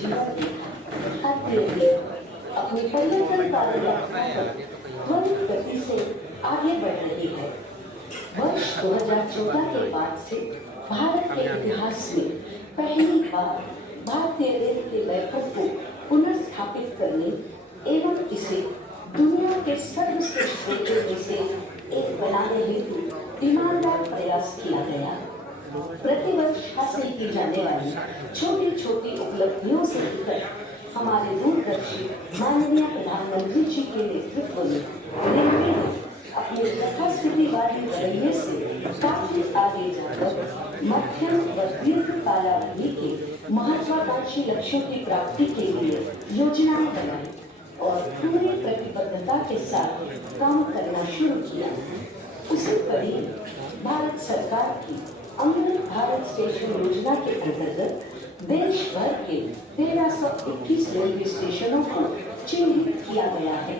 जीवन में हर पीढ़ी अपनी परिवर्तनकारी यात्रा पर त्वरित गति से आगे बढ़ रही है। वर्ष 2014 के बाद से भारत के इतिहास में पहली बार भारतीय रेल के वैभव को पुनर्स्थापित करने एवं इसे दुनिया के सर्वश्रेष्ठ रेलवे में से एक बनाने हेतु ईमानदार प्रयास किया गया। प्रतिवर्ष हासिल की जाने वाली छोटी छोटी उपलब्धियों से लेकर हमारे दूरदर्शी माननीय प्रधानमंत्री जी के नेतृत्व में रेलवे ने अपने यथास्थितिवादी रवैये से काफी आगे जाकर मध्यम व दीर्घ कालावधि के महत्वाकांक्षी लक्ष्यों की प्राप्ति के लिए योजनाएं बनाई और पूरी प्रतिबद्धता के साथ काम करना शुरू किया। उसी कड़ी भारत सरकार की अमृत भारत स्टेशन योजना के अंतर्गत देश भर के 1321 रेलवे स्टेशनों को चिन्हित किया गया है।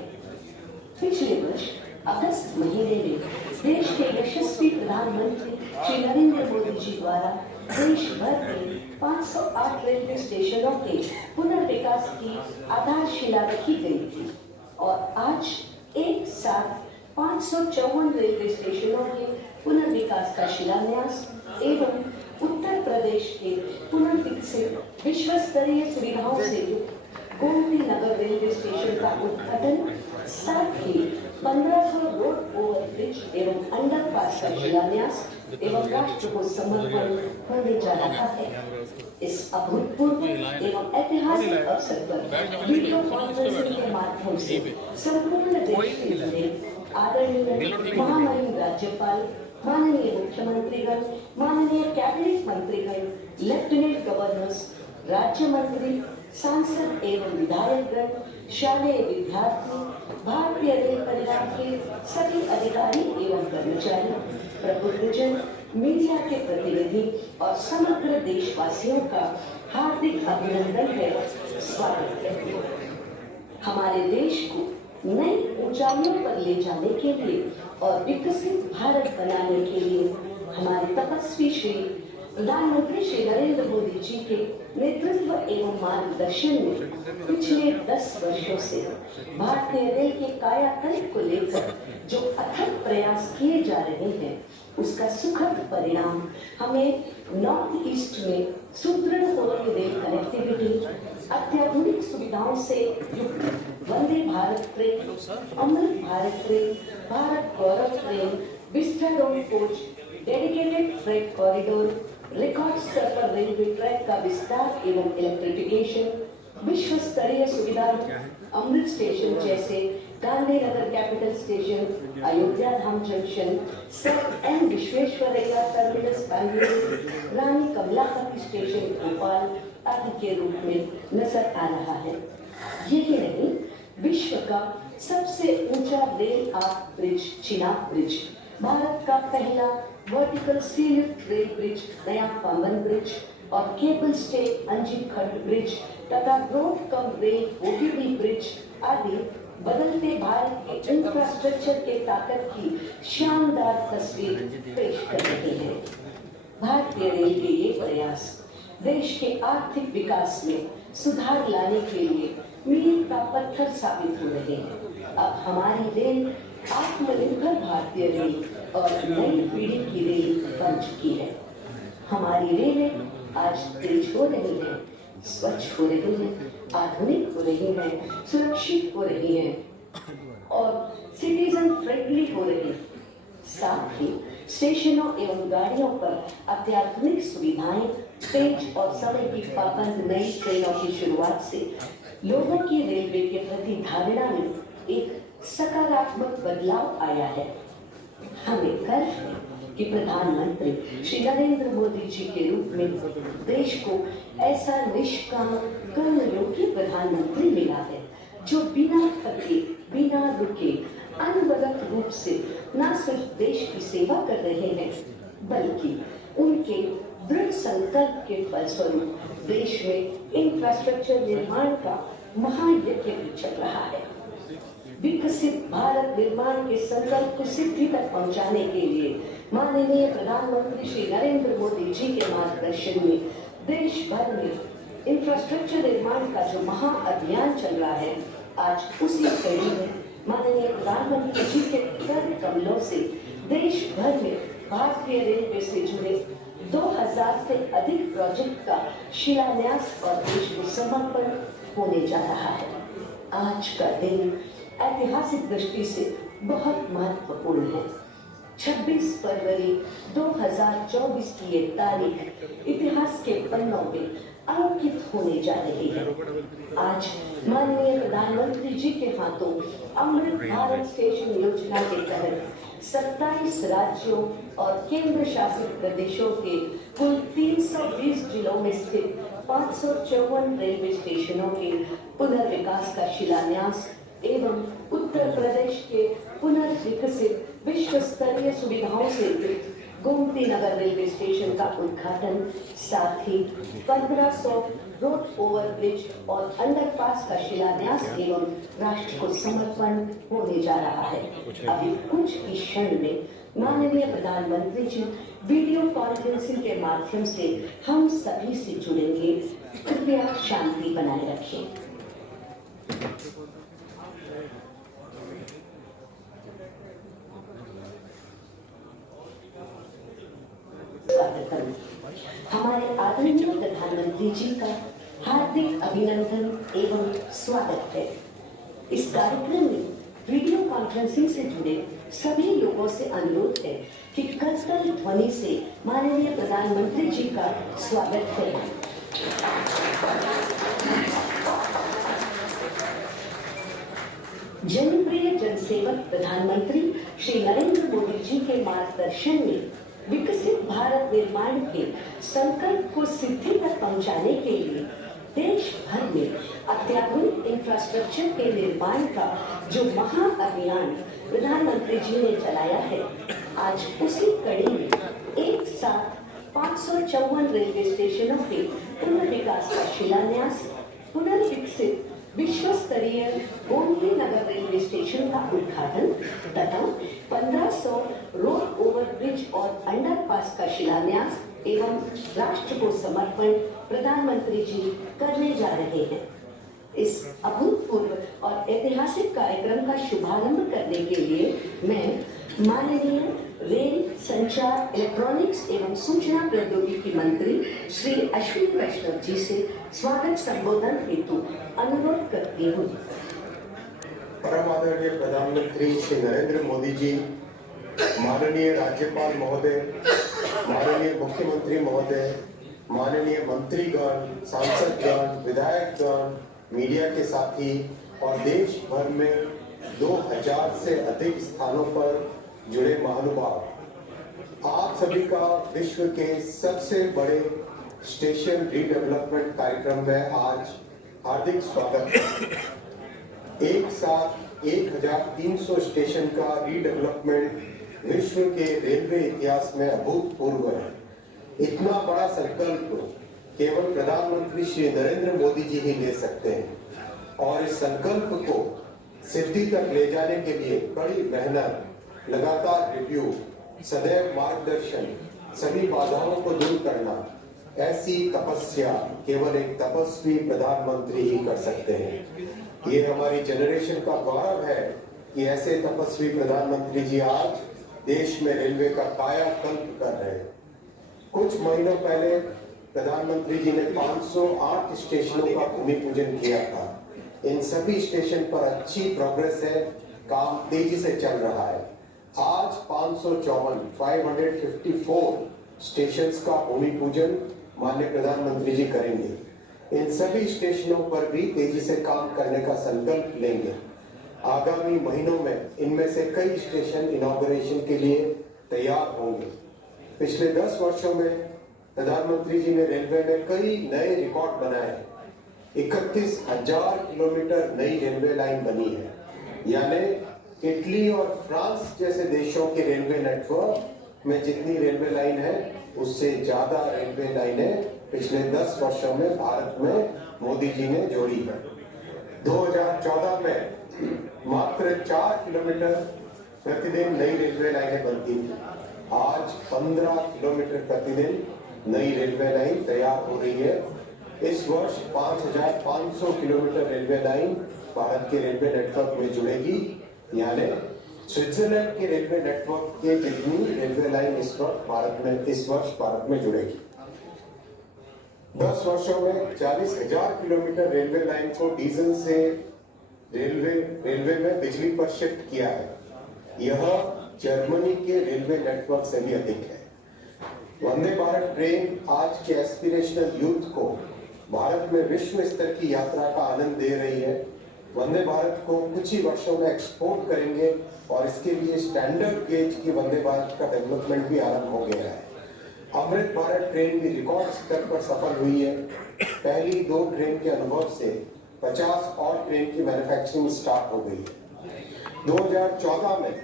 पिछले वर्ष अगस्त महीने में देश के यशस्वी प्रधानमंत्री श्री नरेंद्र मोदी जी द्वारा देश भर में 508 रेलवे स्टेशनों के पुनर्विकास की आधारशिला रखी गई थी और आज एक साथ 554 रेलवे स्टेशनों के पुनर्विकास का शिलान्यास एवं उत्तर प्रदेश के पुनर्विकसित विश्व स्तरीय सुविधाओं से युक्त गोमती नगर रेलवे स्टेशन का उद्घाटन, साथ ही 1500 रोड ओवर ब्रिज एवं अंडरपास का शिलान्यास एवं राष्ट्र को समर्पण होने जा रहा है। इस अभूतपूर्व एवं ऐतिहासिक अवसर पर वीडियो कॉन्फ्रेंसिंग के माध्यम से संपूर्ण देश के जुड़े आदरणीय महामहिम राज्यपाल, माननीय मुख्यमंत्रीगण, माननीय कैबिनेट मंत्रीगण, लेफ्टिनेंट गवर्नर्स, राज्य मंत्री, सांसद एवं विधायकगण, शालेय विद्यार्थी, भारतीय रेल परिवार के सभी अधिकारी एवं कर्मचारी, प्रबुद्धजन, मीडिया के प्रतिनिधि और समग्र देशवासियों का हार्दिक अभिनंदन है, स्वागत है। हमारे देश को नई ऊंचाइयों पर ले जाने के लिए और विकसित भारत बनाने के लिए हमारे तपस्वी श्री प्रधानमंत्री श्री नरेंद्र मोदी जी के नेतृत्व एवं मार्गदर्शन में पिछले 10 वर्षों से भारतीय रेल के कायाकल्प को लेकर जो अथक प्रयास किए जा रहे हैं, उसका सुखद परिणाम हमें नॉर्थ ईस्ट में सुदृढ़ पूर्व रेल कनेक्टिविटी, अत्याधुनिक सुविधाओं से युक्त Vande Bharat train, Amrit Bharat train, Bharat Gaurav train, Vistadome coach, dedicated freight corridor, record स्तर पर रेलवे ट्रैक का विस्तार एवं इलेक्ट्रिफिकेशन, विश्व स्तरीय सुविधा अमृत स्टेशन जैसे Gandhinagar capital station, Ayodhya Dham junction, sir M Visvesvaraya terminus Bengaluru, Rani Kamlapati station Bhopal आदि के रूप में नजर आ रहा है। यही नहीं, विश्व का सबसे ऊंचा rail arch bridge Chenab bridge, Bharat का पहला वर्टिकल सी लिफ्ट रेल ब्रिज नया पांबन ब्रिज और केबल स्टे अंजित खंड ब्रिज तथा ब्रॉड कम रेल ओटीबी ब्रिज आदि बदलते भारत के इंफ्रास्ट्रक्चर के ताकत की शानदार तस्वीर पेश कर रहे हैं। भारतीय रेल के ये प्रयास देश के आर्थिक विकास में सुधार लाने के लिए मील का पत्थर साबित हो रहे हैं। अब हमारी रेल आत्मनिर्भर भारतीय रेल और नई पीढ़ी की रेल बन चुकी है। हमारी रेलें आज तेज हो रही हैं, स्वच्छ हो रही हैं, आधुनिक हो रही हैं, सुरक्षित हो रही हैं और सिटीजन फ्रेंडली हो रही हैं। साथ ही स्टेशनों एवं गाड़ियों पर अत्याधुनिक सुविधाएं, तेज और समय की पाबंद नई ट्रेनों की शुरुआत से लोगों की रेलवे के प्रति धारणा में एक सकारात्मक बदलाव आया है। हमें गर्व है कि प्रधानमंत्री श्री नरेंद्र मोदी जी के रूप में देश को ऐसा निष्काम कर्मयोगी प्रधानमंत्री मिला है, जो बिना थके, बिना रुके, अनवरत रूप से न सिर्फ देश की सेवा कर रहे हैं, बल्कि उनके दृढ़ संकल्प के फलस्वरूप देश में इंफ्रास्ट्रक्चर निर्माण का महायज्ञ भी चल रहा है। विकसित भारत निर्माण के संकल्प को सिद्धि तक पहुंचाने के लिए माननीय प्रधानमंत्री श्री नरेंद्र मोदी जी के मार्गदर्शन में देश भर में इंफ्रास्ट्रक्चर निर्माण का जो महाअभियान चल रहा है, आज उसी कड़ी में माननीय प्रधानमंत्री जी के कर कमलों से देश भर में भारतीय रेलवे से जुड़े 2000 से अधिक प्रोजेक्ट का शिलान्यास और देश को समर्पण होने जा रहा है। आज का दिन ऐतिहासिक दृष्टि से बहुत महत्वपूर्ण है। 26 फरवरी 2024 की ये तारीख इतिहास के पन्नों में अंकित होने जा रही है। आज माननीय प्रधानमंत्री जी के हाथों अमृत भारत स्टेशन योजना के तहत 27 राज्यों और केंद्र शासित प्रदेशों के कुल 320 जिलों में स्थित 554 रेलवे स्टेशनों के पुनर्विकास का शिलान्यास एवं उत्तर प्रदेश के पुनर्विकसित विश्व स्तरीय सुविधाओं से युक्त गोमती नगर रेलवे स्टेशन का उद्घाटन, साथ ही 1500 रोड ओवर ब्रिज और अंडरपास का शिलान्यास एवं राष्ट्र को समर्पण होने जा रहा है। अभी कुछ ही क्षण में माननीय प्रधानमंत्री जी वीडियो कॉन्फ्रेंसिंग के माध्यम से हम सभी से जुड़ेंगे। कृपया शांति बनाए रखें। हमारे आदरणीय प्रधानमंत्री जी का हार्दिक अभिनंदन एवं स्वागत है। इस कार्यक्रम में वीडियो कॉन्फ्रेंसिंग से जुड़े सभी लोगों से अनुरोध है कि करतल ध्वनि से माननीय प्रधानमंत्री जी का स्वागत करें। जनप्रिय जनसेवक प्रधानमंत्री श्री नरेंद्र मोदी जी के मार्गदर्शन में विकसित भारत निर्माण के संकल्प को सिद्धि तक पहुंचाने के लिए देश भर में अत्याधुनिक इंफ्रास्ट्रक्चर के निर्माण का जो महाअभियान प्रधानमंत्री जी ने चलाया है, आज उसी कड़ी में एक साथ 554 रेलवे स्टेशनों के पुनर्विकास का शिलान्यास, पुनर्विकसित विश्व स्तरीय गोमती नगर रेलवे स्टेशन का उद्घाटन तथा 1500 रोड ओवर ब्रिज और अंडरपास का शिलान्यास एवं राष्ट्र को समर्पण प्रधानमंत्री जी करने जा रहे हैं। इस अभूतपूर्व और ऐतिहासिक कार्यक्रम का शुभारंभ करने के लिए मैं माननीय रेल, संचार, इलेक्ट्रॉनिक्स एवं सूचना प्रौद्योगिकी मंत्री श्री अश्विनी वैष्णव जी से स्वागत संबोधन हेतु अनुरोध करती हूँ। परम आदरणीय प्रधानमंत्री श्री नरेंद्र मोदी जी, माननीय राज्यपाल महोदय, माननीय मुख्यमंत्री महोदय, माननीय मंत्रीगण, सांसदगण, विधायकगण, मीडिया के साथी और देश भर में 2000 से अधिक स्थानों पर जुड़े महानुभाव, आप सभी का विश्व के सबसे बड़े स्टेशन रीडेवलपमेंट कार्यक्रम में आज हार्दिक स्वागत है। एक साथ 1300 स्टेशन का रीडेवलपमेंट विश्व के रेलवे इतिहास में अभूतपूर्व है। इतना बड़ा संकल्प केवल प्रधानमंत्री श्री नरेंद्र मोदी जी ही ले सकते हैं और इस संकल्प को सिद्धि तक ले जाने के लिए कड़ी मेहनत, लगातार रिव्यू, सदैव मार्गदर्शन, सभी बाधाओं को दूर करना, ऐसी तपस्या केवल एक तपस्वी प्रधानमंत्री ही कर सकते हैं। ये हमारी जनरेशन का गौरव है कि ऐसे तपस्वी प्रधानमंत्री जी आज देश में रेलवे का कायाकल्प कर रहे हैं। कुछ महीनों पहले प्रधानमंत्री जी ने 508 स्टेशनों का भूमि पूजन किया था। इन सभी स्टेशन पर अच्छी प्रोग्रेस है, काम तेजी से चल रहा है। आज 554 स्टेशंस का भूमि पूजन माननीय प्रधानमंत्री जी करेंगे। इन सभी स्टेशनों पर भी तेजी से काम करने का संकल्प लेंगे। आगामी महीनों में इनमें से कई स्टेशन इनॉग्रेशन के लिए तैयार होंगे। पिछले 10 वर्षों में प्रधानमंत्री जी ने रेलवे में कई नए रिकॉर्ड बनाए। 31,000 किलोमीटर नई रेलवे लाइन बनी है, यानी इटली और फ्रांस जैसे देशों के रेलवे नेटवर्क में जितनी रेलवे लाइन है उससे ज्यादा रेलवे लाइनें पिछले 10 वर्षों में भारत में मोदी जी ने जोड़ी है। 2014 में मात्र 4 किलोमीटर प्रतिदिन नई रेलवे लाइनें बनती थी। आज 15 किलोमीटर प्रतिदिन नई रेलवे लाइन तैयार हो रही है। इस वर्ष 5,500 किलोमीटर रेलवे लाइन भारत के रेलवे नेटवर्क में जुड़ेगी, यानी स्विट्जरलैंड के रेलवे नेटवर्क के जितनी रेलवे लाइन इस वर्ष भारत में जुड़ेगी। 10 वर्षों में 40,000 किलोमीटर रेलवे लाइन को डीजल से रेलवे में बिजली पर शिफ्ट किया है। यह जर्मनी के रेलवे नेटवर्क से भी अधिक है। वंदे भारत ट्रेन आज के एस्पिरेशनल यूथ को भारत में विश्व स्तर की यात्रा का आनंद दे रही है। वंदे भारत को कुछ ही वर्षों में एक्सपोर्ट करेंगे और इसके लिए स्टैंडर्ड गेज की वंदे भारत का डेवलपमेंट भी आरंभ हो गया है। अमृत भारत ट्रेन भी रिकॉर्ड स्तर पर सफल हुई है। पहली 2 ट्रेन के अनुभव से 50 और ट्रेन की मैन्युफैक्चरिंग स्टार्ट हो गई है। 2014 में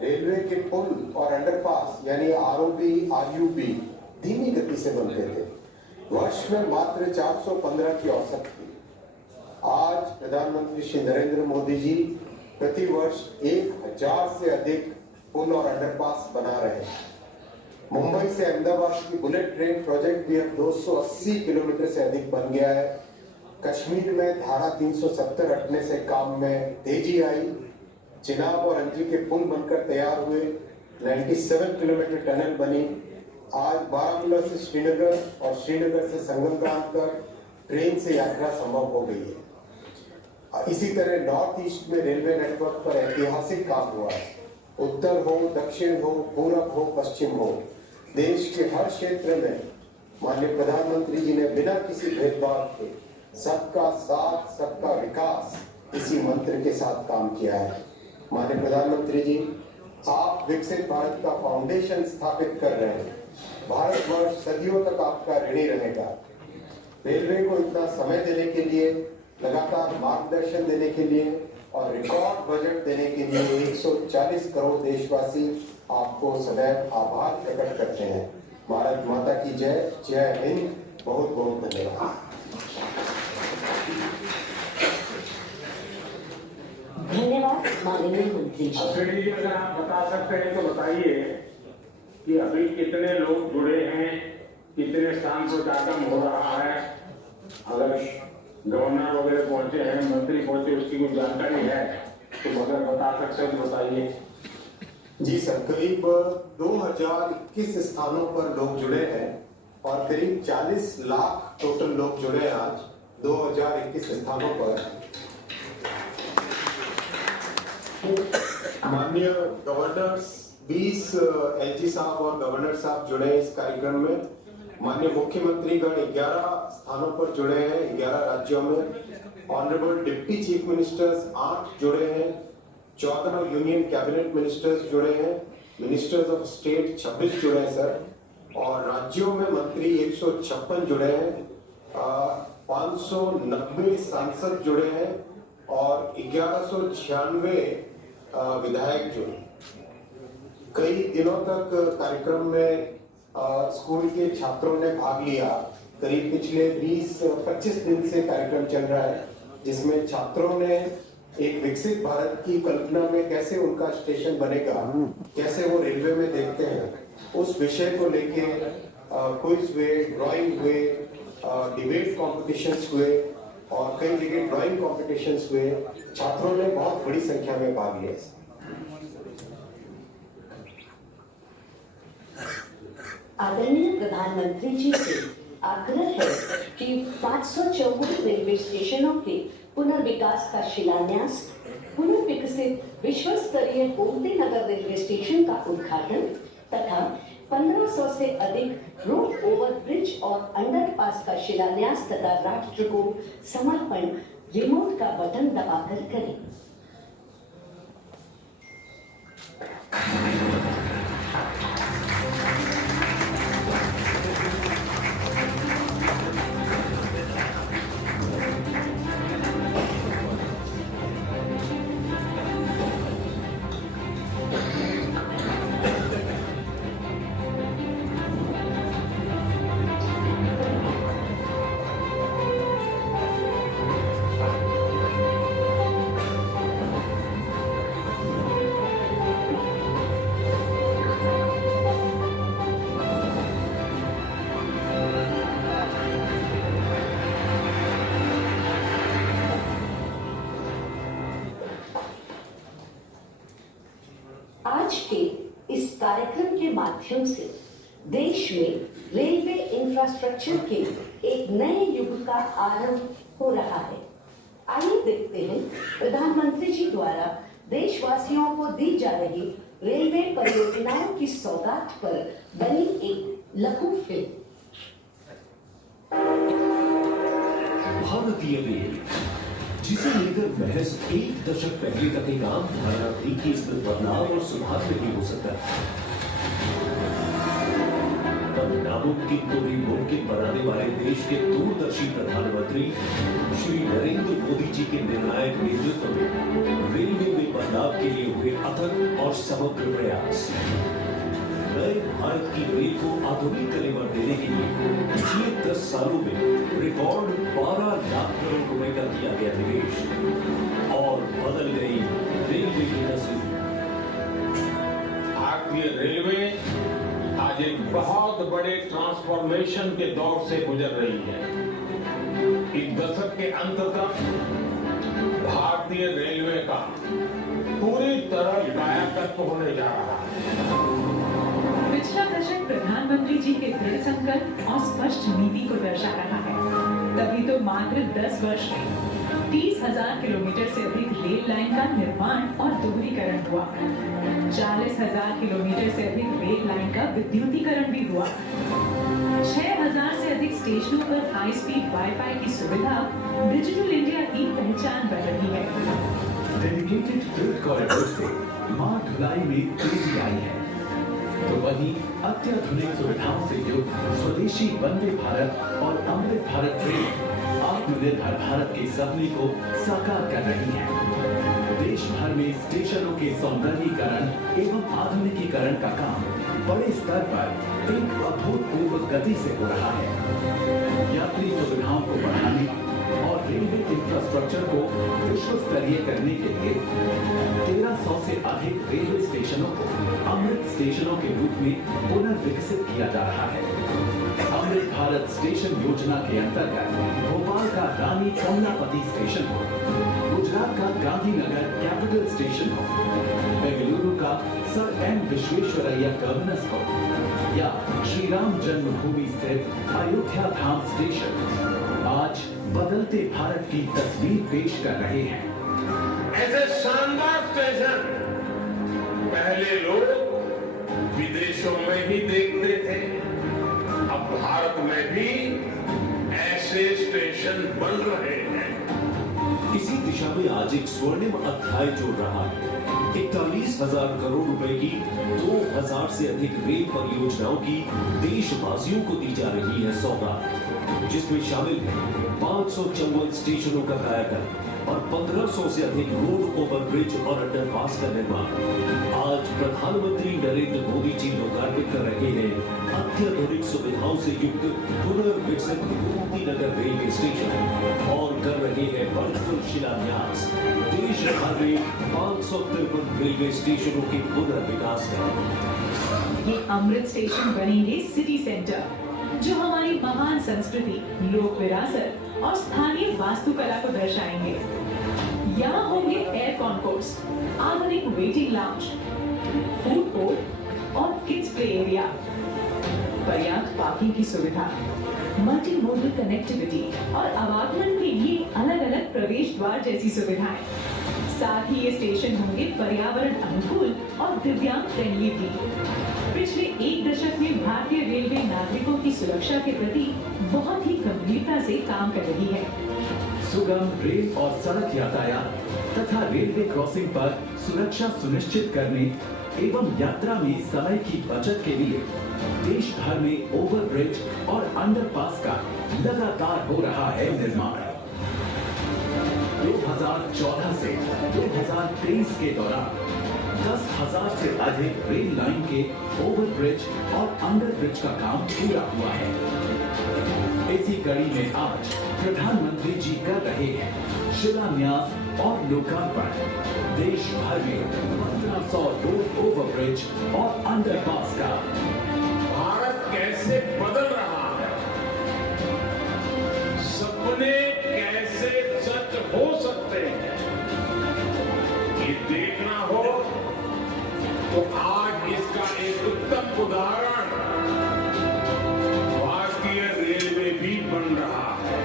रेलवे के पुल और अंडरपास यानी ROB धीमी गति से बनते थे। वर्ष में मात्र 415 की औसत थी। आज प्रधानमंत्री श्री नरेंद्र मोदी जी प्रति वर्ष 1000 से अधिक पुल और अंडरपास बना रहे हैं। मुंबई से अहमदाबाद की बुलेट ट्रेन प्रोजेक्ट भी अब 280 किलोमीटर से अधिक बन गया है। कश्मीर में धारा 370 हटने से काम में तेजी आई। चिनाब और अंजी के पुल बनकर तैयार हुए। 97 किलोमीटर टनल बनी। आज बारामूला से श्रीनगर और श्रीनगर से संगमगाम तक ट्रेन से यात्रा संभव हो गई है। इसी तरह नॉर्थ ईस्ट में रेलवे नेटवर्क पर ऐतिहासिक काम हुआ है। उत्तर हो, दक्षिण हो, पूरब हो, पश्चिम हो, देश के हर क्षेत्र में माननीय प्रधानमंत्री जी ने बिना किसी भेदभाव के सबका साथ सबका विकास इसी मंत्र के साथ काम किया है। माननीय प्रधानमंत्री जी, आप विकसित भारत का फाउंडेशन स्थापित कर रहे हैं। भारतवर्ष सदियों तक आपका ऋणी रहेगा। रेलवे को इतना समय देने के लिए, लगातार मार्गदर्शन देने के लिए और रिकॉर्ड बजट देने के लिए 140 करोड़ देशवासी आपको सदैव आभार प्रकट करते हैं। भारत माता की जय। जय हिंद। बहुत बहुत धन्यवाद। धन्यवाद माननीय मंत्री जी। अगर आप बता सकते हैं तो बताइए कि अभी कितने लोग जुड़े हैं, कितने स्थान पर कार्यक्रम हो रहा है। अगर गवर्नर वगैरह पहुंचे हैं, मंत्री पहुंचे, उसकी कुछ जानकारी है तो अगर बता सकते हैं तो बताइए। जी सर, करीब 2021 स्थानों पर लोग जुड़े हैं और करीब 40 लाख टोटल लोग जुड़े हैं आज 2021 स्थानों पर। माननीय गवर्नर्स 20 LG साहब और गवर्नर साहब जुड़े हैं इस कार्यक्रम में। माननीय मुख्यमंत्रीगण 11 स्थानों पर जुड़े हैं 11 राज्यों में। ऑनरेबल डिप्टी चीफ मिनिस्टर्स 8 जुड़े हैं। 14 यूनियन कैबिनेट मिनिस्टर्स जुड़े हैं। मिनिस्टर्स ऑफ स्टेट 26 जुड़े हैं सर। और राज्यों में मंत्री 156 जुड़े हैं। 590 सांसद जुड़े हैं और 1196 विधायक जुड़े। कई दिनों तक कार्यक्रम में स्कूल के छात्रों ने भाग लिया। करीब पिछले 20-25 दिन से कार्यक्रम चल रहा है, जिसमें छात्रों ने एक विकसित भारत की कल्पना में कैसे उनका स्टेशन बनेगा, कैसे वो रेलवे में देखते हैं, उस विषय को लेके क्विज हुए, ड्राइंग हुए, डिबेट कॉम्पिटिशन्स हुए और कई जगह ड्राइंग कॉम्पिटिशन्स हुए। छात्रों ने बहुत बड़ी संख्या में भाग लिया। आदरणीय प्रधानमंत्री जी से आग्रह है कि 554 रेलवे स्टेशनों के पुनर्विकास का शिलान्यास, पुनर्विकसित विश्व स्तरीय गोमती नगर रेलवे स्टेशन का उद्घाटन तथा 1500 से अधिक रोड ओवर ब्रिज और अंडरपास का शिलान्यास तथा राष्ट्र को समर्पण रिमोट का बटन दबाकर करें। आज के इस कार्यक्रम के माध्यम से देश में रेलवे इंफ्रास्ट्रक्चर के एक नए युग का आरंभ हो रहा है। आइए देखते हैं प्रधानमंत्री जी द्वारा देशवासियों को दी जा रही रेलवे परियोजनाओं की सौगात पर बनी एक लघु फिल्म। भारतीय रेल, जिसे लेकर महज 1 दशक पहले तक एक आम धारणा थी कि इसमें बदलाव और सुधार नहीं हो सकता, तब नामुमकिन को भी मुमकिन बनाने वाले देश के दूरदर्शी प्रधानमंत्री श्री नरेंद्र मोदी जी के निर्णायक नेतृत्व में रेलवे में बदलाव के लिए हुए अथक और समग्र प्रयास। नए भारत की रेल को आधुनिकीकरण देने के लिए पिछले 10 सालों में रिकॉर्ड 12 लाख करोड़ रुपए का किया गया निवेश और बदल गई रेलवे की तस्वीर। भारतीय रेलवे आज एक बहुत बड़े ट्रांसफॉर्मेशन के दौर से गुजर रही है। इस दशक के अंत तक भारतीय रेलवे का पूरी तरह कायाकल्प होने जा रहा है। पिछला दशक प्रधानमंत्री जी के दृढ़ संकल्प और स्पष्ट नीति को दर्शा रहा है। तभी तो मात्र 10 वर्ष में 30,000 किलोमीटर से अधिक रेल लाइन का निर्माण और दोहरीकरण हुआ। 40,000 किलोमीटर से अधिक रेल लाइन का विद्युतीकरण भी हुआ। 6,000 से अधिक स्टेशनों पर हाई स्पीड वाईफाई की सुविधा डिजिटल इंडिया की पहचान बन रही है। डेडिकेटेड फ्रेट कॉरिडोर से माल ढुलाई में तेजी आई है, तो वहीं अत्याधुनिक सुविधाओं से युक्त स्वदेशी वंदे भारत और अमृत भारत ट्रेन आत्मनिर्भर भारत के सपने को साकार कर रही है। देश भर में स्टेशनों के सौंदर्यीकरण एवं आधुनिकीकरण का काम बड़े स्तर पर एक अभूतपूर्व गति से हो रहा है। यात्री सुविधाओं को बढ़ाने और रेलवे इंफ्रास्ट्रक्चर को विश्व स्तरीय करने के लिए 1300 से अधिक रेलवे स्टेशनों को अमृत स्टेशनों के रूप में पुनर्विकसित किया जा रहा है। अमृत भारत स्टेशन योजना के अंतर्गत भोपाल का रानी कमलापति स्टेशन हो, गुजरात का गांधीनगर कैपिटल स्टेशन हो, बेंगलुरु का सर एम विश्वेश्वरैया टर्मिनस हो या श्री राम जन्मभूमि स्थित अयोध्या धाम स्टेशन आज बदलते भारत की तस्वीर पेश कर रहे हैं। ऐसे शानदार स्टेशन पहले लोग विदेशों में ही देखते थे, अब भारत में भी ऐसे स्टेशन बन रहे हैं। इसी दिशा में आज एक स्वर्णिम अध्याय जोड़ रहा है। 41,000 करोड़ रुपए की 2,000 से अधिक रेल परियोजनाओं की देशवासियों को दी जा रही है सौगात, जिसमें शामिल है 554 स्टेशनों का कायाकल्प और 1500 से अधिक रोड ओवरब्रिज और अंडरपास का निर्माण। आज प्रधानमंत्री नरेंद्र मोदी जी लोकार्पित कर रहे हैं अत्याधुनिक सुविधाओं से युक्त पुनर्विकसित गोमतीनगर रेलवे स्टेशन और कर रहे हैं वर्चुअल शिलान्यास देश भर में 553 रेलवे स्टेशनों के पुनर्विकास का। ये अमृत स्टेशन बनेंगे सिटी सेंटर, जो हमारी महान संस्कृति, लोक विरासत और स्थानीय वास्तुकला को दर्शाएंगे। यहाँ होंगे एयर कॉन्कोर्स, आधुनिक वेटिंग लाउंज, फूड कोर्ट और किड्स प्ले एरिया, पर्याप्त पार्किंग की सुविधा, मल्टी मोडल कनेक्टिविटी और आवागमन के लिए अलग अलग प्रवेश द्वार जैसी सुविधाएं। साथ ही ये स्टेशन होंगे पर्यावरण अनुकूल और दिव्यांग फ्रेंडली भी। पिछले 1 दशक में भारतीय रेलवे नागरिकों की सुरक्षा के प्रति बहुत ही गंभीरता से काम कर रही है। सुगम रेल और सड़क यातायात तथा रेलवे क्रॉसिंग पर सुरक्षा सुनिश्चित करने एवं यात्रा में समय की बचत के लिए देश भर में ओवरब्रिज और अंडरपास का लगातार हो रहा है निर्माण। 2014 से 2023 के दौरान 10,000 से अधिक रेल लाइन के ओवरब्रिज और अंडरब्रिज का काम पूरा हुआ है। इसी कड़ी में आज प्रधानमंत्री जी कर रहे हैं शिलान्यास और लोकार्पण देश भर में 1500 रोड ओवरब्रिज और अंडरपास का। भारत कैसे बदल रहा है, सपने कैसे सच हो सकते हैं, ये देखना हो तो तो आज इसका एक उत्तम उदाहरण भारतीय रेलवे भी बन रहा है।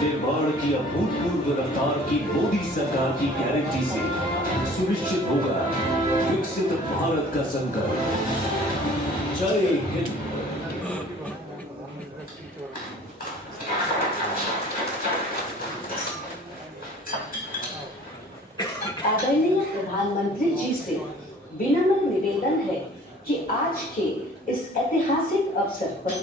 निर्माण की अभूतपूर्व रफ्तार की मोदी सरकार की गारंटी से सुनिश्चित होगा विकसित भारत का संकल्प। जय हिंद। आदरणीय प्रधानमंत्री जी से विनम्र निवेदन है कि आज के इस ऐतिहासिक अवसर पर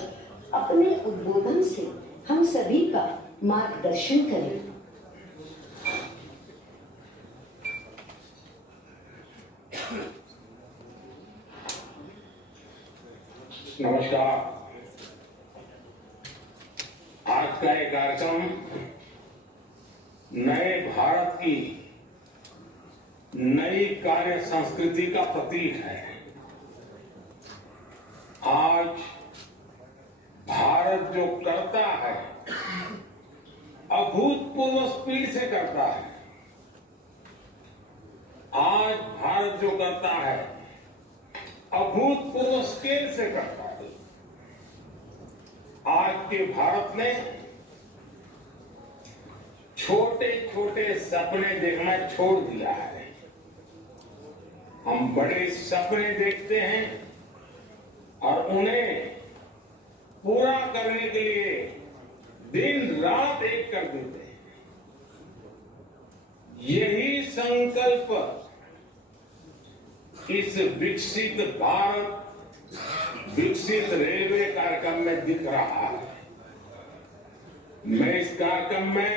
अपने उद्बोधन से हम सभी का मार्गदर्शन करें। नमस्कार। आज का ये कार्यक्रम नए भारत की नई कार्य संस्कृति का प्रतीक है। आज भारत जो करता है अभूतपूर्व स्पीड से करता है। आज भारत जो करता है अभूतपूर्व स्केल से करता है। आज के भारत ने छोटे छोटे सपने देखना छोड़ दिया है। हम बड़े सपने देखते हैं और उन्हें पूरा करने के लिए दिन रात एक कर देते हैं। यही संकल्प इस विकसित भारत विकसित रेलवे कार्यक्रम में दिख रहा है। मैं इस कार्यक्रम में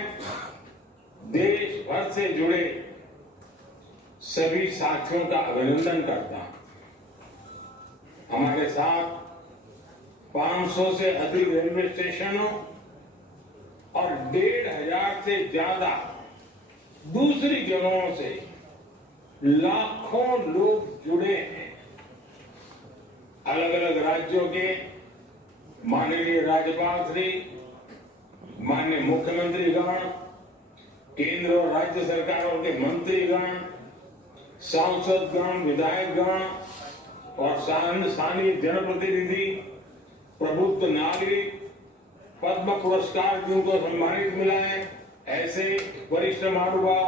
देश भर से जुड़े सभी साथियों का अभिनंदन करता हूं। हमारे साथ 500 से अधिक रेलवे स्टेशनों और 1,500 से ज्यादा दूसरी जगहों से लाखों लोग जुड़े हैं। अलग अलग राज्यों के माननीय राज्यपाल श्री, माननीय मुख्यमंत्रीगण, केंद्र और राज्य सरकारों के मंत्रीगण, सांसदगण, विधायकगण और स्थानीय जनप्रतिनिधि, प्रबुद्ध नागरिक, पद्म पुरस्कार जिनको सम्मानित मिला है, ऐसे वरिष्ठ महानुभाव,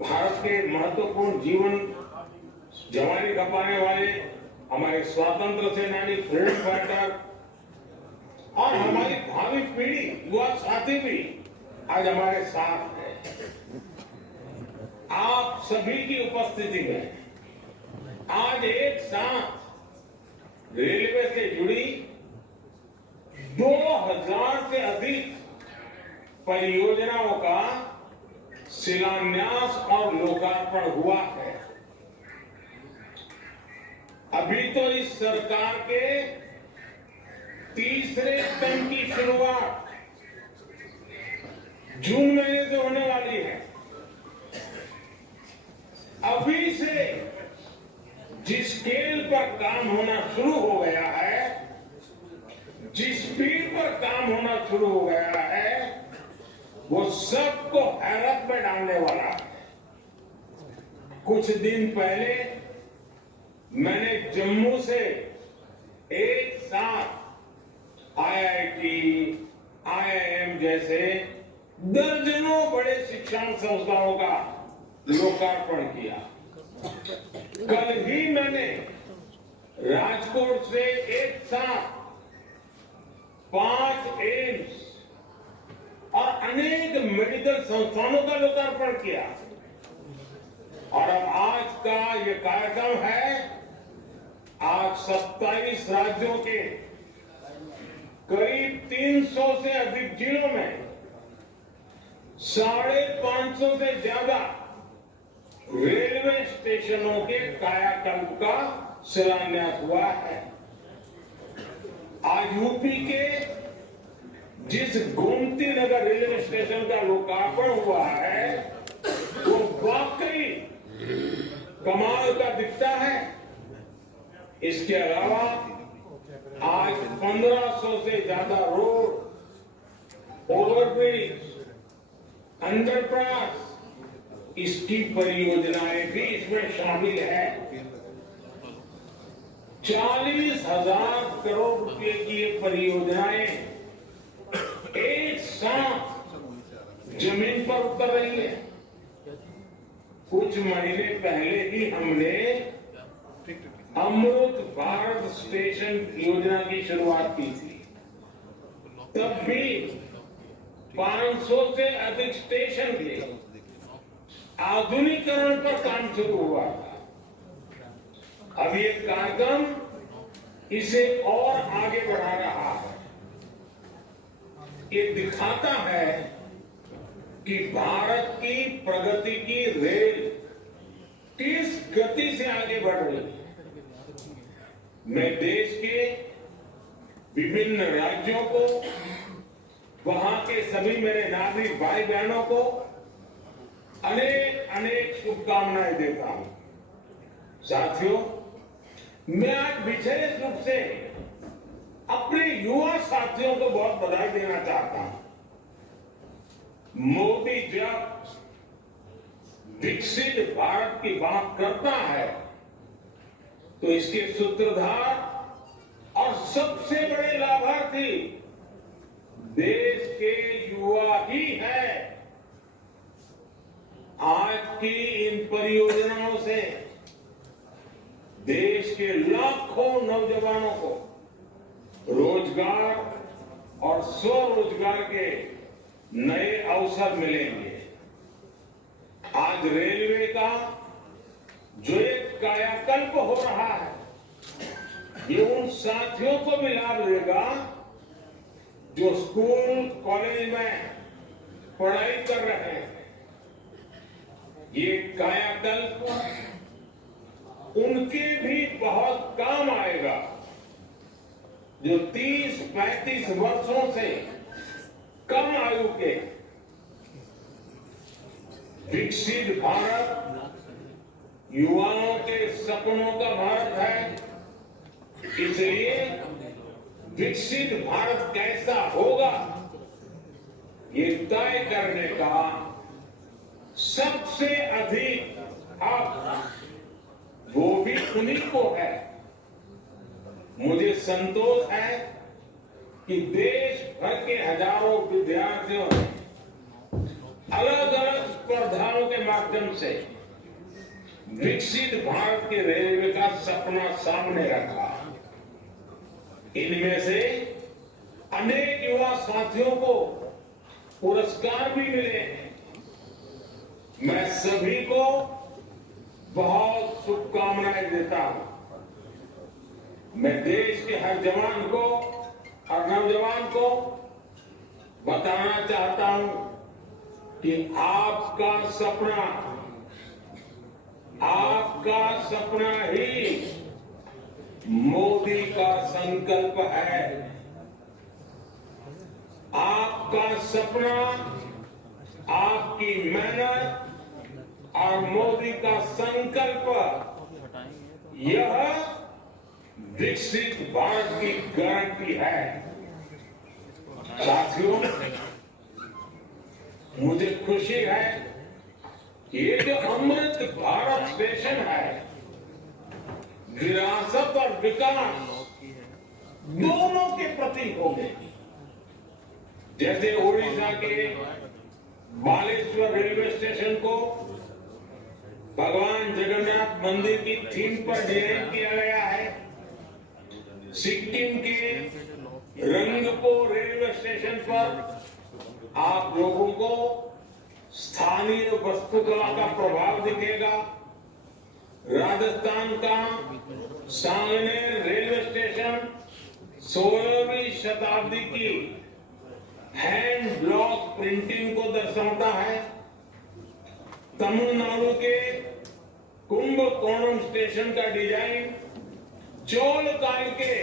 भारत के महत्वपूर्ण जीवन जवानी खपाने वाले हमारे स्वतंत्र सेनानी, फ्रीडम फाइटर और हमारी भावी पीढ़ी, युवा साथी भी आज हमारे साथ है। आप सभी की उपस्थिति में आज एक साथ रेलवे से जुड़ी 2000 से अधिक परियोजनाओं का शिलान्यास और लोकार्पण हुआ है। अभी तो इस सरकार के तीसरे टर्म की शुरुआत जून महीने से होने वाली है। अभी से जिस स्केल पर काम होना शुरू हो गया है, जिस स्पीड पर काम होना शुरू हो गया है, वो सबको हैरत में डालने वाला है। कुछ दिन पहले मैंने जम्मू से एक साथ आईआईटी, आईआईएम जैसे दर्जनों बड़े शिक्षण संस्थाओं का लोकार्पण किया। कल ही मैंने राजकोट से एक साथ 5 एम्स और अनेक मेडिकल संस्थानों का लोकार्पण किया। और अब आज का ये कार्यक्रम है, आज 27 राज्यों के करीब 300 से अधिक जिलों में 550 से ज्यादा रेलवे स्टेशनों के कायाकल्प का शिलान्यास हुआ है। आज यूपी के जिस गोमती नगर रेलवे स्टेशन का लोकार्पण हुआ है, वो वाकई कमाल का दिखता है। इसके अलावा आज 1500 से ज्यादा रोड, ओवरब्रिज, अंडरपास, इसकी परियोजनाएं भी इसमें शामिल है। 40,000 करोड़ रुपए की ये परियोजनाएं एक साथ जमीन पर उतर रही है। कुछ महीने पहले ही हमने अमृत भारत स्टेशन योजना की शुरुआत की थी। तब भी 500 से अधिक स्टेशन के आधुनिकीकरण पर काम शुरू हुआ था। अब ये कार्यक्रम इसे और आगे बढ़ा रहा है। ये दिखाता है कि भारत की प्रगति की रेल किस गति से आगे बढ़ रही है। मैं देश के विभिन्न राज्यों को, वहां के सभी मेरे नागरिक भाई बहनों को अनेक अनेक शुभकामनाएं देता हूं। साथियों, मैं आज विशेष रूप से अपने युवा साथियों को बहुत बधाई देना चाहता हूं। मोदी जब विकसित भारत की बात करता है तो इसके सूत्रधार और सबसे बड़े लाभार्थी देश के युवा ही है। आज की इन परियोजनाओं से देश के लाखों नौजवानों को रोजगार और स्वरोजगार के नए अवसर मिलेंगे। आज रेलवे का जो एक कायाकल्प हो रहा है, ये उन साथियों को भी लाभ देगा जो स्कूल कॉलेज में पढ़ाई कर रहे हैं। ये कायाकल्प उनके भी बहुत काम आएगा जो 30-35 वर्षों से कम आयु के। विकसित भारत युवाओं के सपनों का भारत है, इसलिए विकसित भारत कैसा होगा ये तय करने का सबसे अधिक हक वो भी उन्हीं को है। मुझे संतोष है कि देश भर के हजारों विद्यार्थियों ने अलग अलग स्पर्धाओं के माध्यम से विकसित भारत के रेलवे का सपना सामने रखा। इनमें से अनेक युवा साथियों को पुरस्कार भी मिले हैं। मैं सभी को बहुत शुभकामनाएं देता हूं। मैं देश के हर जवान को और नौजवान को बताना चाहता हूं कि आपका सपना ही मोदी का संकल्प है। आपका सपना, आपकी मेहनत और मोदी का संकल्प, यह विकसित भारत की गारंटी है। साथियों, मुझे खुशी है कि ये जो अमृत भारत स्टेशन है, विरासत और विकास दोनों के प्रतीक होंगे। जैसे ओडिशा के बालेश्वर रेलवे स्टेशन को भगवान जगन्नाथ मंदिर की थीम पर डिजाइन किया गया है, सिक्किम के रंगपो रेलवे स्टेशन पर आप लोगों को स्थानीय वास्तुकला का प्रभाव दिखेगा। राजस्थान का सांगनेर रेलवे स्टेशन 16वीं शताब्दी की हैंड ब्लॉक प्रिंटिंग को दर्शाता है। तमिलनाडु के कुंभकोणम स्टेशन का डिजाइन चोल काल के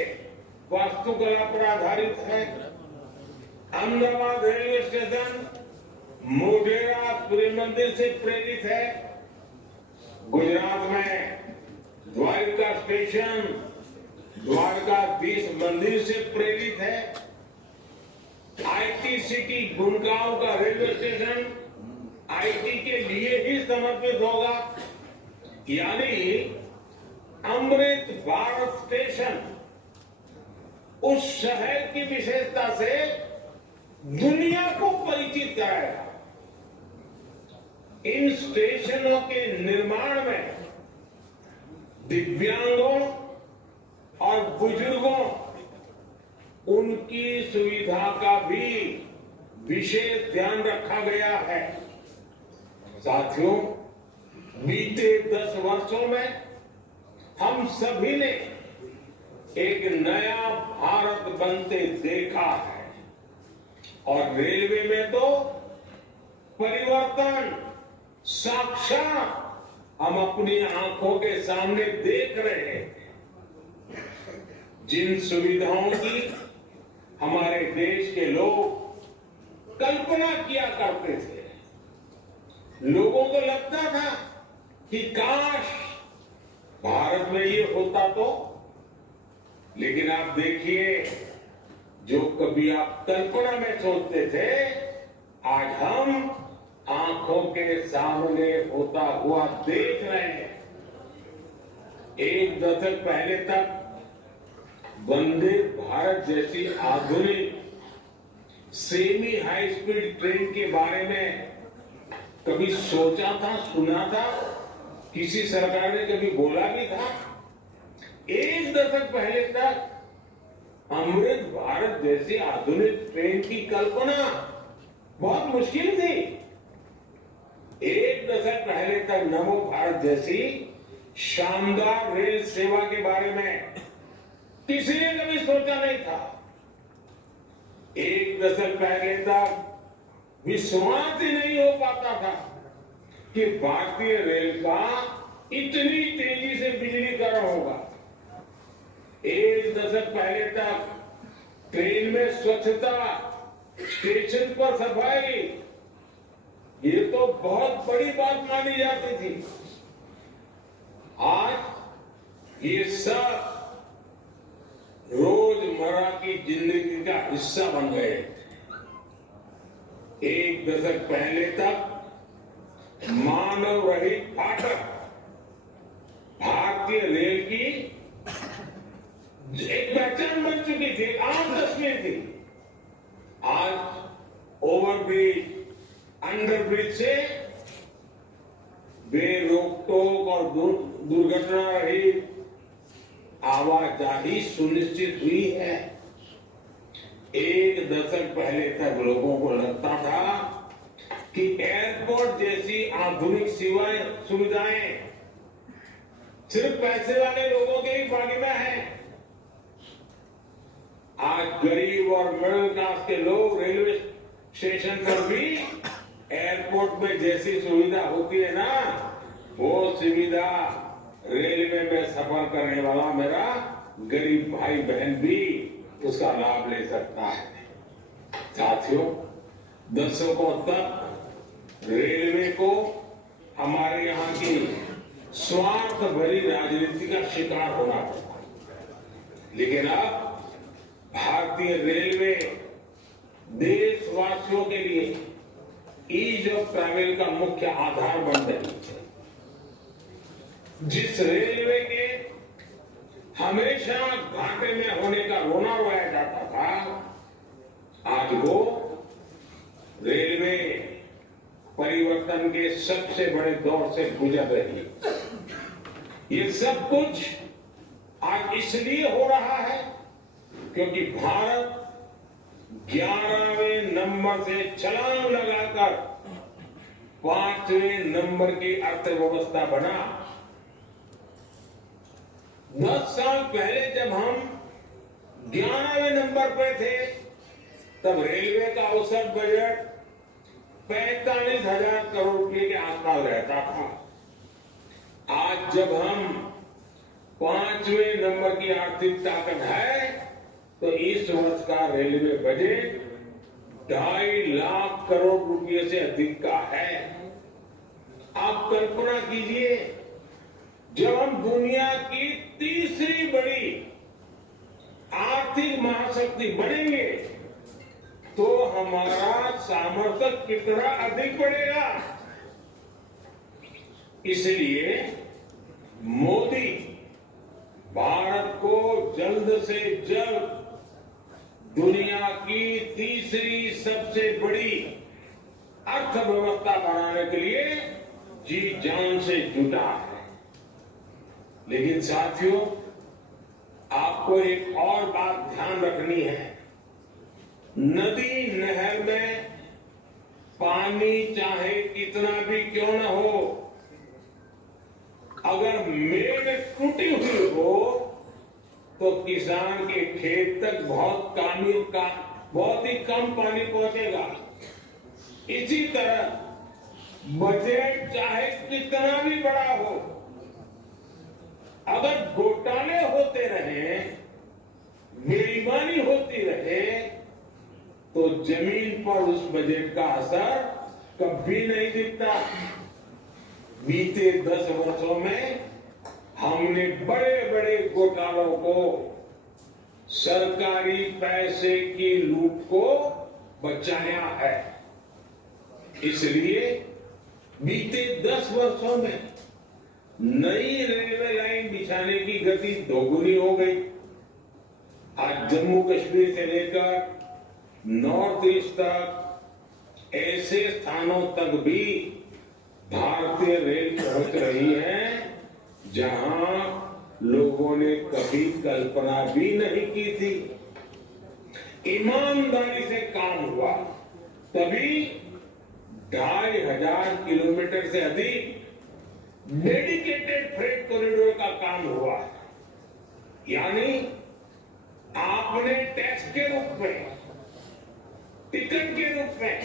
वास्तुकला पर आधारित है। अहमदाबाद रेलवे स्टेशन मोढेरा सूर्य मंदिर से प्रेरित है। गुजरात में द्वारका स्टेशन द्वारकाधीश मंदिर से प्रेरित है। आईटी सिटी गुड़गांव का रेलवे स्टेशन आईटी के लिए ही समर्पित होगा। यानी अमृत भारत स्टेशन उस शहर की विशेषता से दुनिया को परिचित कराएगा। इन स्टेशनों के निर्माण में दिव्यांगों और बुजुर्गों उनकी सुविधा का भी विशेष ध्यान रखा गया है। साथियों, बीते 10 वर्षों में हम सभी ने एक नया भारत बनते देखा है और रेलवे में तो परिवर्तन साक्षात हम अपनी आंखों के सामने देख रहे हैं। जिन सुविधाओं की हमारे देश के लोग कल्पना किया करते थे, लोगों को लगता था कि काश भारत में ये होता तो, लेकिन आप देखिए, जो कभी आप कल्पना में सोचते थे, आज हम आंखों के सामने होता हुआ देख रहे हैं। एक दशक पहले तक वंदे भारत जैसी आधुनिक सेमी हाई स्पीड ट्रेन के बारे में कभी सोचा था, सुना था, किसी सरकार ने कभी बोला भी था? एक दशक पहले तक अमृत भारत जैसी आधुनिक ट्रेन की कल्पना बहुत मुश्किल थी। एक दशक पहले तक नमो भारत जैसी शानदार रेल सेवा के बारे में किसी ने कभी सोचा नहीं था। एक दशक पहले तक विश्वास ही नहीं हो पाता था कि भारतीय रेल का इतनी तेजी से बिजलीकरण होगा। एक दशक पहले तक ट्रेन में स्वच्छता, स्टेशन पर सफाई, ये तो बहुत बड़ी बात मानी जाती थी। आज ये सब रोजमर्रा की जिंदगी का हिस्सा बन गए। एक दशक पहले तक मानव रहित फाटक भारतीय रेल की एक पहचान बन चुकी थी, आम तस्वीर थी। आज ओवरब्रिज, अंडरब्रिज से बेरोक टोक और दुर्घटना रहित आवाजाही सुनिश्चित हुई है। एक दशक पहले तक लोगों को लगता था कि एयरपोर्ट जैसी आधुनिक सुविधाएं सिर्फ पैसे वाले लोगों के ही भाग्य में है। आज गरीब और मिडिल क्लास के लोग रेलवे स्टेशन पर भी एयरपोर्ट में जैसी सुविधा होती है ना, वो सुविधा रेलवे में सफर करने वाला मेरा गरीब भाई बहन भी उसका लाभ ले सकता है। साथियों, दशकों तक रेलवे को हमारे यहाँ की स्वार्थ भरी राजनीति का शिकार होना पड़ा, लेकिन अब भारतीय रेलवे देशवासियों के लिए ईज ऑफ ट्रैवल का मुख्य आधार बन रही है। जिस रेलवे के हमेशा घाटे में होने का रोना रोया जाता था, आज वो रेलवे परिवर्तन के सबसे बड़े दौर से गुजर रही है। ये सब कुछ आज इसलिए हो रहा है क्योंकि भारत 11वें नंबर से छलांग लगाकर 5वें नंबर की अर्थव्यवस्था बना। 10 साल पहले जब हम 11वें नंबर पर थे, तब रेलवे का औसत बजट 45,000 करोड़ रुपए के आसपास रहता था। आज जब हम 5वें नंबर की आर्थिक ताकत है, तो इस वर्ष का रेलवे बजट 2.5 लाख करोड़ रुपए से अधिक का है। आप कल्पना कीजिए, जब हम दुनिया की तीसरी बड़ी आर्थिक महाशक्ति बनेंगे, तो हमारा सामर्थ्य कितना अधिक बढ़ेगा। इसलिए मोदी भारत को जल्द से जल्द दुनिया की तीसरी सबसे बड़ी अर्थव्यवस्था बनाने के लिए जी जान से जुटा है। लेकिन साथियों, आपको एक और बात ध्यान रखनी है। नदी नहर में पानी चाहे कितना भी क्यों न हो, अगर मेड़ टूटी हुई हो तो किसान के खेत तक बहुत ही कम पानी पहुंचेगा। इसी तरह बजट चाहे कितना भी बड़ा हो, अगर घोटाले होते रहे, बेईमानी होती रहे, तो जमीन पर उस बजट का असर कभी नहीं दिखता। बीते 10 वर्षों में हमने बड़े बड़े घोटालों को, सरकारी पैसे की लूट को बचाया है। इसलिए बीते 10 वर्षों में नई रेलवे लाइन बिछाने की गति दोगुनी हो गई। आज जम्मू कश्मीर से लेकर नॉर्थ ईस्ट तक ऐसे स्थानों तक भी भारतीय रेल पहुंच रही है जहां लोगों ने कभी कल्पना भी नहीं की थी। ईमानदारी से काम हुआ तभी 2500 किलोमीटर से अधिक डेडिकेटेड फ्रेट कॉरिडोर का काम हुआ। यानी आपने टैक्स के रूप में, टिकट के रूप में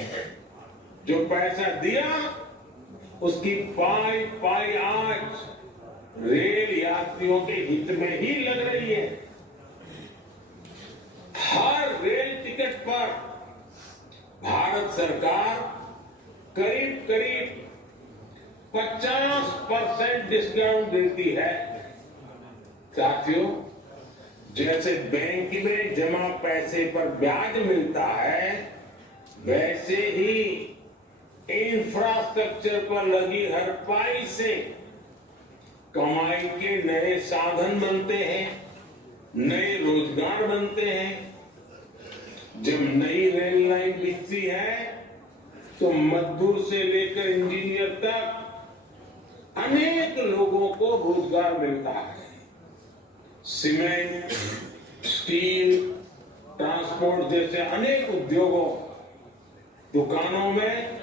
जो पैसा दिया, उसकी पाई आज रेल यात्रियों के हित में ही लग रही है। हर रेल टिकट पर भारत सरकार करीब 50% डिस्काउंट देती है। साथियों, जैसे बैंक में जमा पैसे पर ब्याज मिलता है, वैसे ही इंफ्रास्ट्रक्चर पर लगी हर पाई से कमाई के नए साधन बनते हैं, नए रोजगार बनते हैं। जब नई रेल लाइन बिछती है तो मजदूर से लेकर इंजीनियर तक अनेक लोगों को रोजगार मिलता है। सीमेंट, स्टील, ट्रांसपोर्ट जैसे अनेक उद्योगों, दुकानों में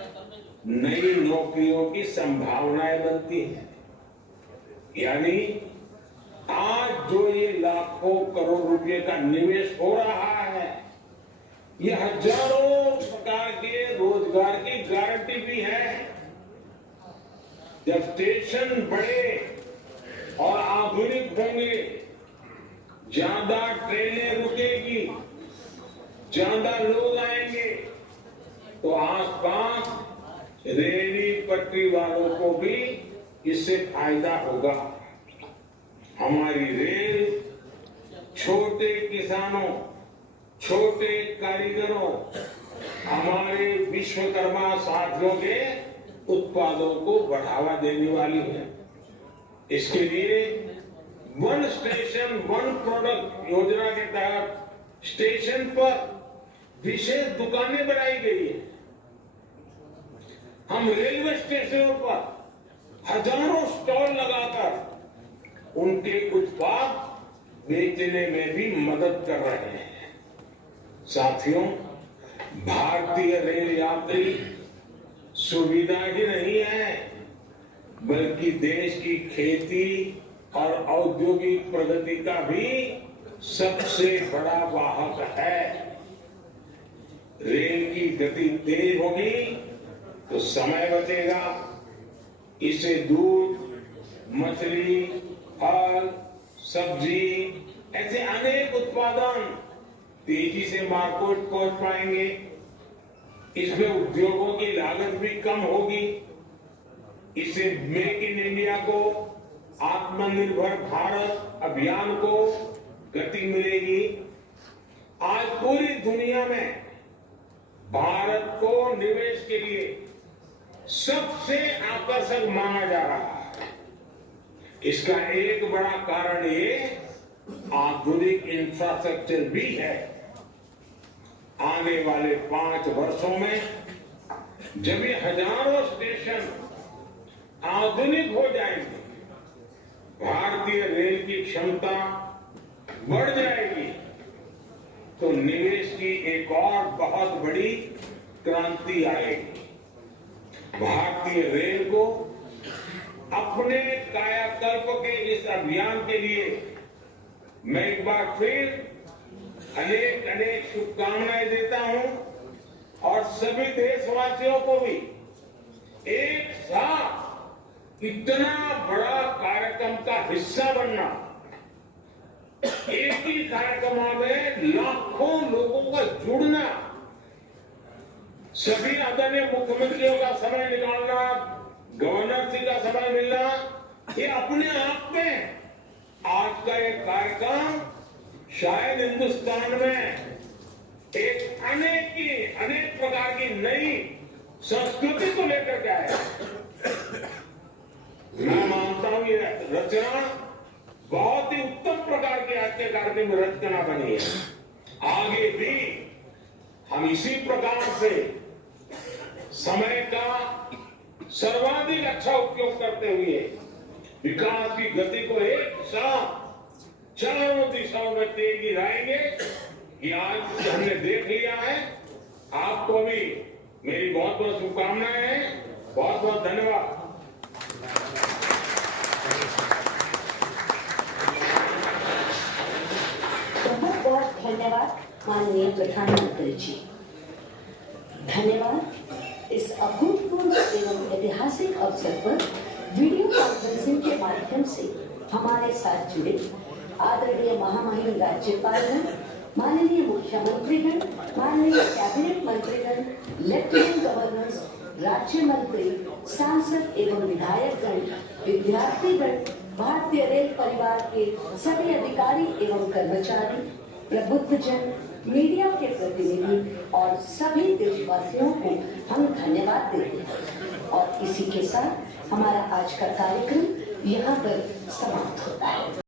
नई नौकरियों की संभावनाएं बनती हैं। यानी आज जो ये लाखों करोड़ रुपए का निवेश हो रहा है, ये हजारों प्रकार के रोजगार की गारंटी भी है। जब स्टेशन बड़े और आधुनिक होंगे, ज्यादा ट्रेनें रुकेगी, ज्यादा लोग आएंगे, तो आसपास रेली पटरी वालों को भी इससे फायदा होगा। हमारी रेल छोटे किसानों, छोटे कारीगरों, हमारे विश्वकर्मा साथियों के उत्पादों को बढ़ावा देने वाली है। इसके लिए वन स्टेशन वन प्रोडक्ट योजना के तहत स्टेशन पर विशेष दुकानें बनाई गई है। हम रेलवे स्टेशनों पर हजारों स्टॉल लगाकर उनके उत्पाद बेचने में भी मदद कर रहे हैं। साथियों, भारतीय रेल यात्री सुविधा ही नहीं है, बल्कि देश की खेती और औद्योगिक प्रगति का भी सबसे बड़ा वाहक है। रेल की गति तेज होगी तो समय बचेगा। इसे दूध, मछली, फल, सब्जी ऐसे अनेक उत्पादन तेजी से मार्केट पहुंच पाएंगे। इसमें उद्योगों की लागत भी कम होगी। इससे मेक इन इंडिया को, आत्मनिर्भर भारत अभियान को गति मिलेगी। आज पूरी दुनिया में भारत को निवेश के लिए सबसे आकर्षक माना जा रहा है। इसका एक बड़ा कारण ये आधुनिक इंफ्रास्ट्रक्चर भी है। आने वाले 5 वर्षों में जब ये हजारों स्टेशन आधुनिक हो जाएंगे, भारतीय रेल की क्षमता बढ़ जाएगी, तो निवेश की एक और बहुत बड़ी क्रांति आएगी। भारतीय रेल को अपने कायाकल्प के इस अभियान के लिए मैं एक बार फिर अनेक अनेक शुभकामनाएं देता हूं और सभी देशवासियों को भी एक साथ इतना बड़ा कार्यक्रम का हिस्सा बनना, एक ही कार्यक्रम में लाखों लोगों का जुड़ना, सभी आदरणीय मुख्यमंत्रियों का समय निकालना, गवर्नर जी का समय मिलना, ये अपने आप में आज का एक कार्यक्रम शायद हिंदुस्तान में एक अनेक प्रकार की नई संस्कृति को लेकर के आया। मैं मानता हूं ये रचना बहुत ही उत्तम प्रकार की आज के कार्यक्रम में रचना बनी है। आगे भी हम इसी प्रकार से समय का सर्वाधिक अच्छा उपयोग करते हुए विकास की गति को एक साथ चारों दिशाओं में तेजी लाएंगे। ये आज हमने देख लिया है। आपको भी मेरी बहुत बहुत शुभकामनाएं हैं। बहुत बहुत धन्यवाद। बहुत बहुत धन्यवाद माननीय प्रधानमंत्री जी। धन्यवाद। इस अभूतपूर्व एवं ऐतिहासिक अवसर पर वीडियो कॉन्फ्रेंसिंग के माध्यम से हमारे साथ जुड़े आदरणीय महामहिम राज्यपालगण, माननीय मुख्यमंत्रीगण, माननीय कैबिनेट मंत्रीगण, लेफ्टिनेंट गवर्नर्स, राज्य मंत्री, सांसद एवं विधायकगण, विद्यार्थीगण, भारतीय रेल परिवार के सभी अधिकारी एवं कर्मचारी, प्रबुद्धजन, मीडिया के प्रतिनिधि और सभी देशवासियों को हम धन्यवाद देते हैं। और इसी के साथ हमारा आज का कार्यक्रम यहाँ पर समाप्त होता है।